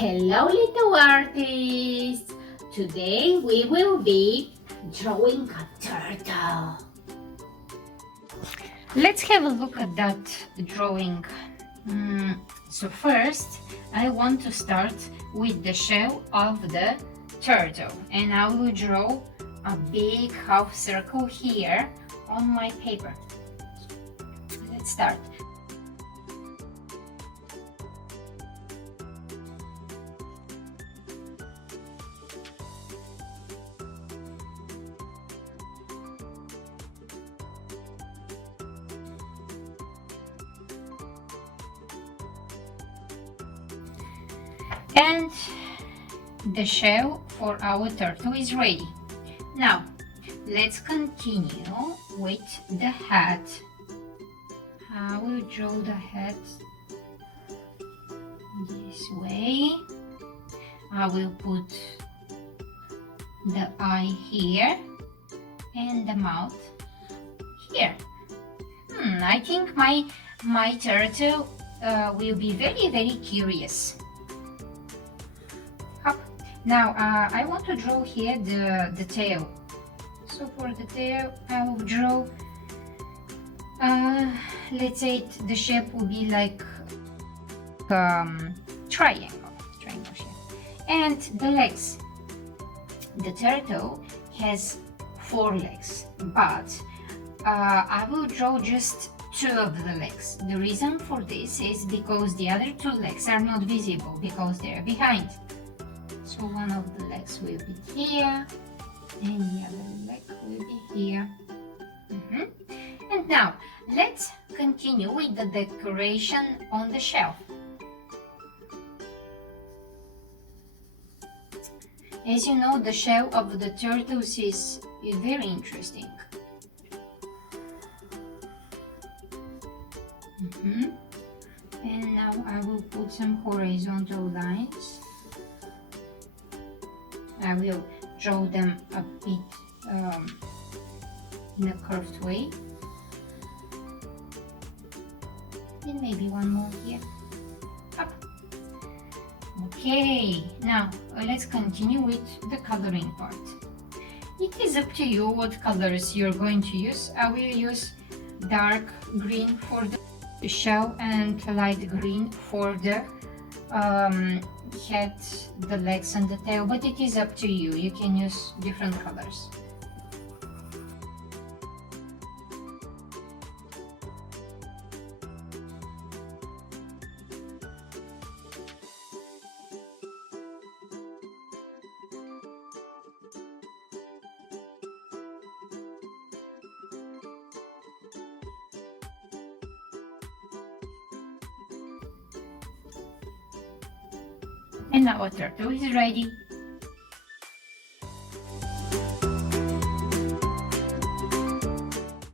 Hello, little artists! Today we will be drawing a turtle. Let's have a look at that drawing. So first, I want to start with the shell of the turtle, and I will draw a big half circle here on my paper. Let's start. And the shell for our turtle is ready. Now, let's continue with the head. I will draw the head this way. I will put the eye here and the mouth here. I think my turtle will be very curious. Now I want to draw here the tail. So for the tail I will draw, let's say the shape will be like triangle shape. And the legs. The turtle has 4 legs, but I will draw just 2 of the legs. The reason for this is because the other 2 legs are not visible because they are behind. So one of the legs will be here and the other leg will be here. And now let's continue with the decoration on the shelf. As you know, the shell of the turtles is very interesting. And now I will put some horizontal lines. I will draw them a bit in a curved way. And maybe one more here. Up. Okay, now let's continue with the coloring part. It is up to you what colors you're going to use. I will use dark green for the shell and light green for the head, the legs and the tail, but it is up to you. You can use different colors. And now our turtle is ready.